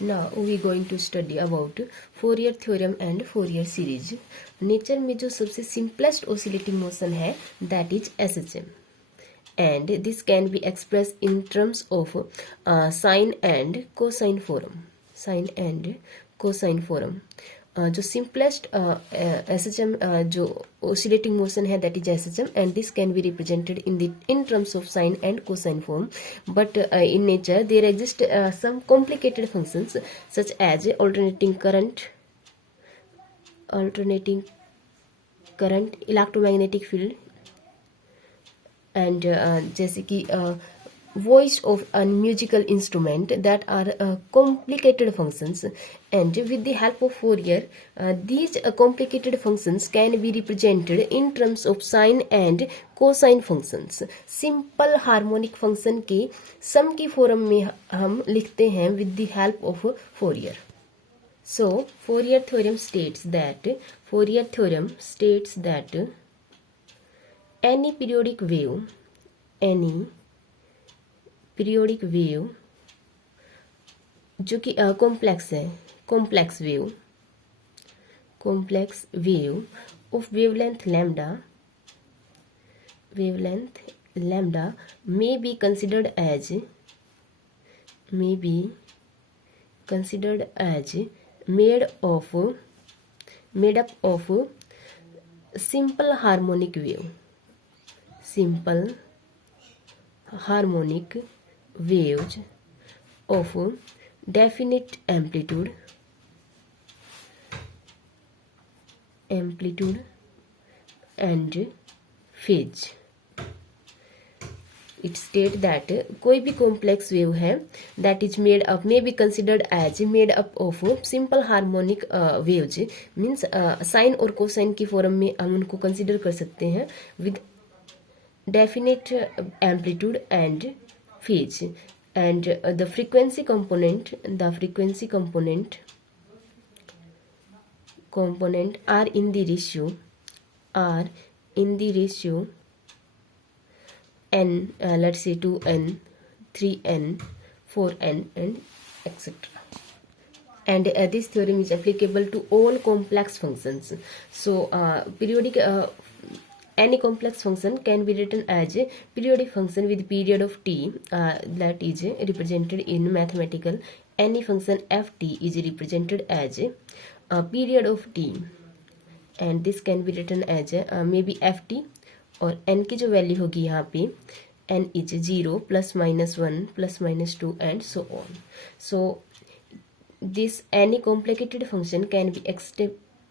Now we going to study about Fourier theorem and Fourier series. Nature में जो सबसे simplest oscillating motion है that is SHM, and this can be expressed in terms of sine and cosine form. Sine and cosine form. जो simplest SHM जो oscillating motion है that is SHM, and this can be represented in terms of sine and cosine form. But in nature there exist some complicated functions such as alternating current, electromagnetic field, and जैसे कि voice of a musical instrument, that are complicated functions, and with the help of Fourier these complicated functions can be represented in terms of sine and cosine functions. Simple harmonic function के sum की form में हम लिखते हैं with the help of Fourier. So Fourier theorem states that any periodic wave जो कि complex है, complex wave of wavelength lambda may be considered as made up of simple harmonic waves of definite amplitude and phase. It states that कोई भी complex wave है that is may be considered as made up of simple harmonic waves, means sine और cosine की form में हम उनको consider कर सकते हैं with definite amplitude and phase, and the frequency component are in the ratio n, let's say 2n, 3n, 4n, and etc. And this theorem is applicable to all complex functions. So periodic any complex function can be written as a periodic function with period of t, that is represented in mathematical. Any function ft is represented as a period of t, and this can be written as maybe ft, और n की जो value होगी यहाँ पे n is 0 plus minus 1 plus minus 2 and so on. So this any complicated function can be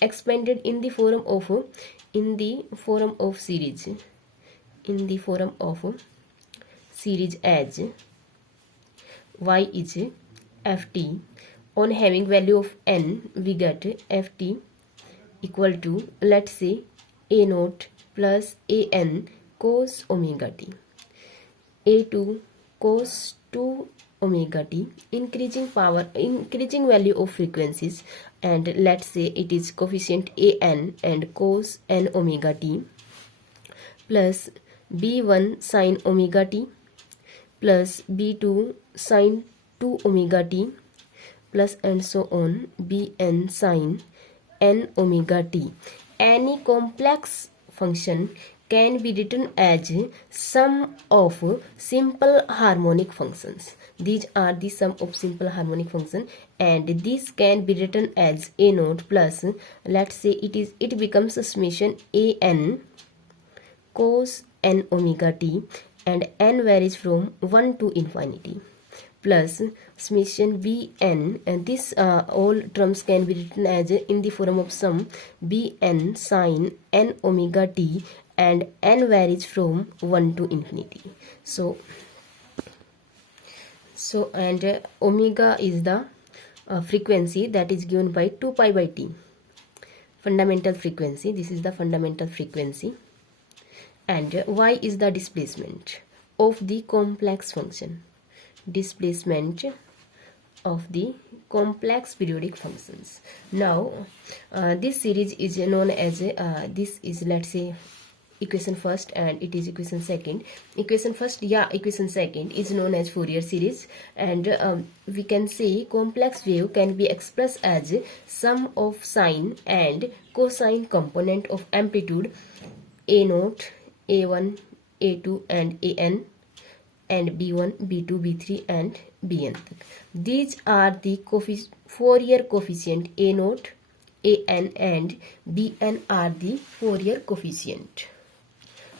expanded in the form of series as y is ft. On having value of n, we get ft equal to, let's say, a naught plus an cos omega t, a2 cos 2 omega t, increasing value of frequencies, and let's say it is coefficient an and cos n omega t, plus b1 sin omega t plus b2 sin 2 omega t, plus and so on, bn sin n omega t. Any complex function can be written as sum of simple harmonic functions. These are the sum of simple harmonic function, and this can be written as a naught plus, let's say it becomes a summation an cos n omega t, and n varies from 1 to infinity, plus summation bn, and this all terms can be written as in the form of sum bn sin n omega t, and n varies from 1 to infinity. So and omega is the frequency that is given by 2 pi by t, fundamental frequency. This is the fundamental frequency, and y is the displacement of the complex function, displacement of the complex periodic functions. Now this series is known as this is, let's say, equation first and it is equation second. Equation first, equation second is known as Fourier series, and we can say complex wave can be expressed as sum of sine and cosine component of amplitude a0, a1, a2 and an, and b1, b2, b3 and bn. These are the Fourier coefficient a0, an and bn are the Fourier coefficient.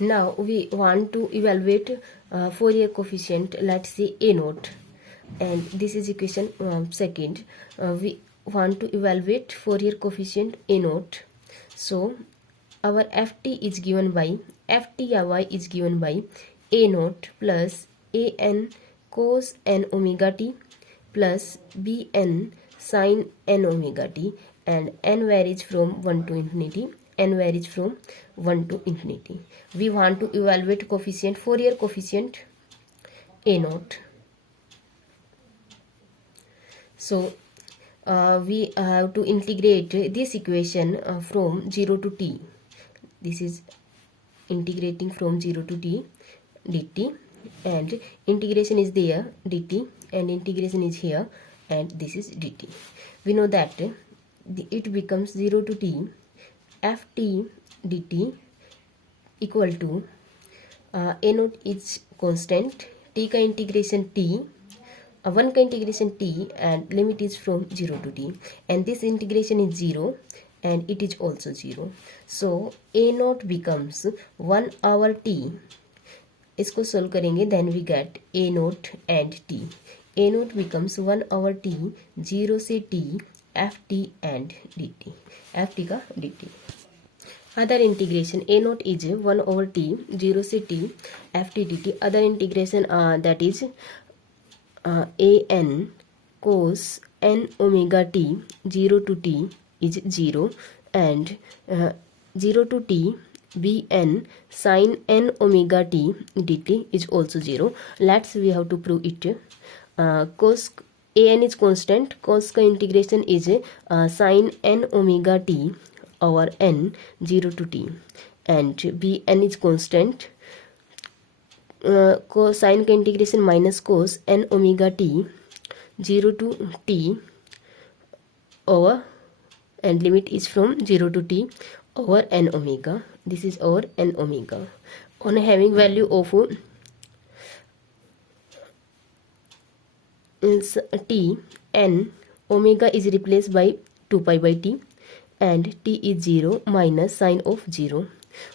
Now we want to evaluate Fourier coefficient, let's say a0, and this is equation second. We want to evaluate Fourier coefficient a0. So our ft is given by ftY is given by a0 plus an cos n omega t plus bn sin n omega t, and n varies from 1 to infinity, n varies from 1 to infinity. We want to evaluate coefficient, Fourier coefficient a0. So we have to integrate this equation from 0 to t. This is integrating from 0 to t dt, and integration is there dt, and integration is here, and this is dt. We know that it becomes 0 to t ft dt equal to a0 is constant, t का integration t, 1 का integration t, and limit is from 0 to t, and this integration is 0 and it is also 0. So a0 becomes 1 over t. इसको solve करेंगे, then we get a0 and t. a0 becomes 1 over t, 0 से t, ft and dt, ft का dt. Other integration a0 is 1 over t, 0 से t, ft dt. Other integration that is an cos n omega t, 0 to t is 0, and 0 to t bn sin n omega t dt is also 0. We have to prove it. Cos an is constant, cos का integration is sin n omega t over n, 0 to t, and bn is constant, cosine का integration minus cos n omega t, 0 to t over, and limit is from 0 to t over n omega. This is over n omega. On having value of t, n omega is replaced by 2 pi by t, and t is 0 minus sine of 0.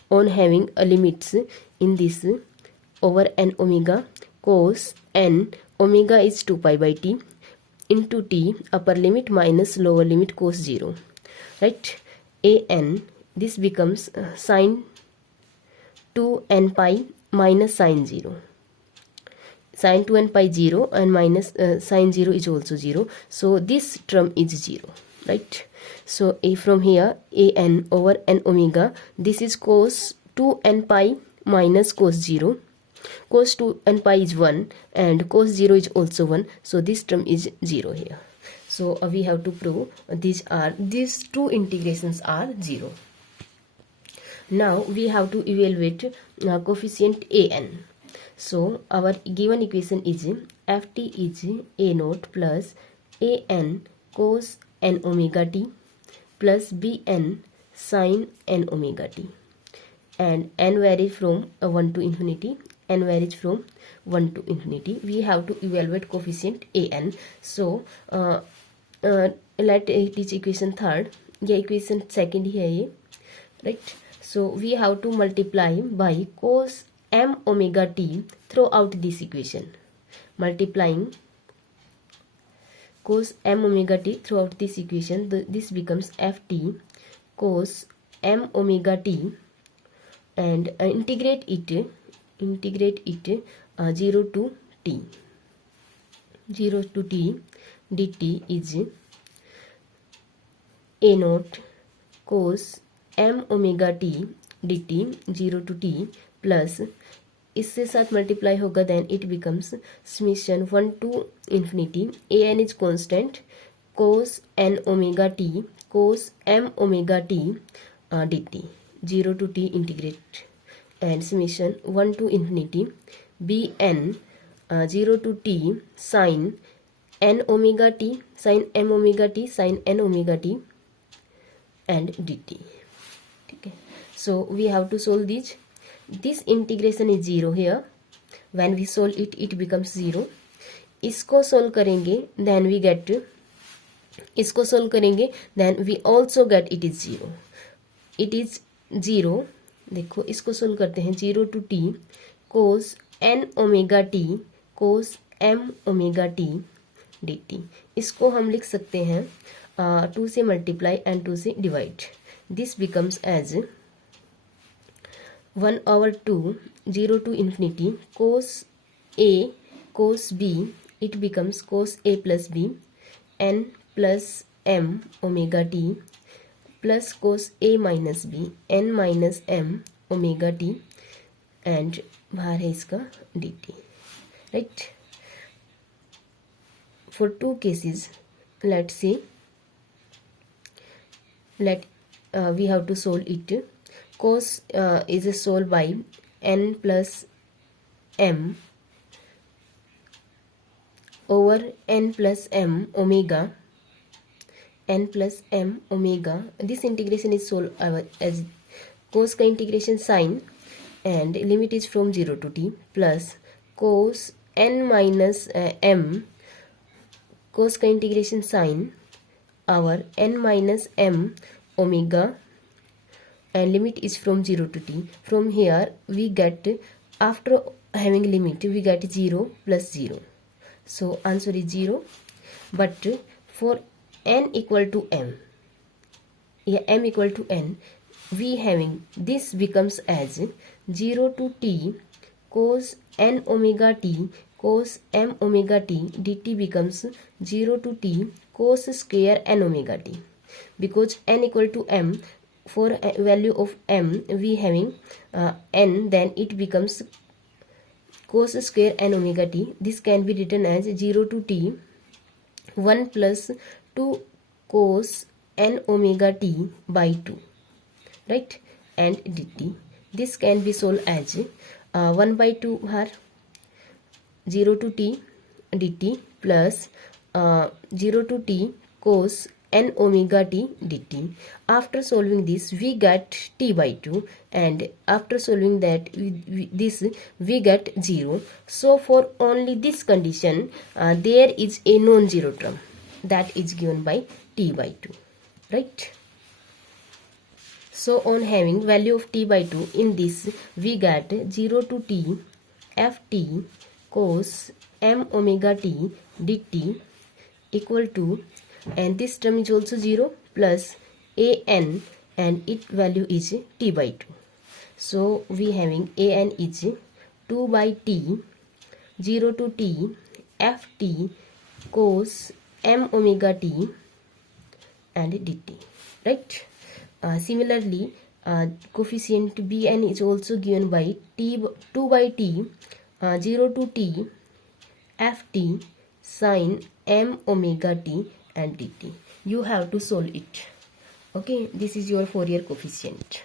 On having limits in this over n omega, cos n omega is 2 pi by t into t, upper limit minus lower limit cos 0, right? An, this becomes sine 2 n pi minus sine 0. Sine 2 n pi 0 and minus sine 0 is also 0. So this term is 0, right? So from here an over n omega, this is cos 2 n pi minus cos 0. Cos 2 n pi is 1 and cos 0 is also 1. So this term is 0 here. So we have to prove these two integrations are 0. Now we have to evaluate coefficient an. So our given equation is ft is a0 plus an cos n omega t plus bn sin n omega t, and n varies from 1 to infinity, n varies from 1 to infinity. We have to evaluate coefficient an. So let it is equation third, ये equation second ही है ये, right? So we have to multiply by cos m omega t throughout this equation. Multiplying cos m omega t throughout this equation, this becomes ft cos m omega t, and integrate it 0 to t. 0 to t dt is a0 cos m omega t dt 0 to t plus इससे साथ multiply होगा, then it becomes summation 1 to infinity an is constant cos n omega t cos m omega t dt 0 to t integrate and summation 1 to infinity bn 0 to t sin n omega t sin m omega t sin n omega t and dt. Okay, so we have to solve these. This integration is 0 here. When we solve it, it becomes 0. इसको solve करेंगे then we get, इसको solve करेंगे then we also get it is 0. It is 0. देखो इसको solve करते हैं 0 to t cos n omega t cos m omega t dt. इसको हम लिख सकते हैं 2 से multiply and 2 से divide. This becomes as 1/2 0 to infinity cos a cos b, it becomes cos a plus b n plus m omega t plus cos a minus b n minus m omega t and बाहर है इसका dt, right? For 2 cases, let's say we have to solve it. Cos is solved by n plus m over n plus m omega, n plus m omega. This integration is solved as cos का integration sin and limit is from 0 to t plus cos n minus m, cos का integration sin our n minus m omega and limit is from 0 to t. From here we get, after having limit, we get 0 plus 0. So answer is 0. But for n equal to m, yeah, m equal to n, we having this becomes as 0 to t cos n omega t cos m omega t dt becomes 0 to t cos square n omega t. Because n equal to m, for value of m we having n, then it becomes cos square n omega t. This can be written as 0 to t 1 plus 2 cos n omega t by 2, right? And dt. This can be solved as 1 by 2 are 0 to t dt plus 0 to t cos n omega t dt. After solving this we get t by 2 and after solving that we get 0. So for only this condition there is a non-zero term that is given by t by 2, right? So on having value of t by 2, in this we get 0 to t ft cos m omega t dt equal to, and this term is also 0 plus an and its value is t by 2. So we having an is 2 by t 0 to t ft cos m omega t and dt, right? Similarly coefficient bn is also given by t 2 by t 0 to t ft sin m omega t and dt. You have to solve it. Okay, this is your Fourier coefficient.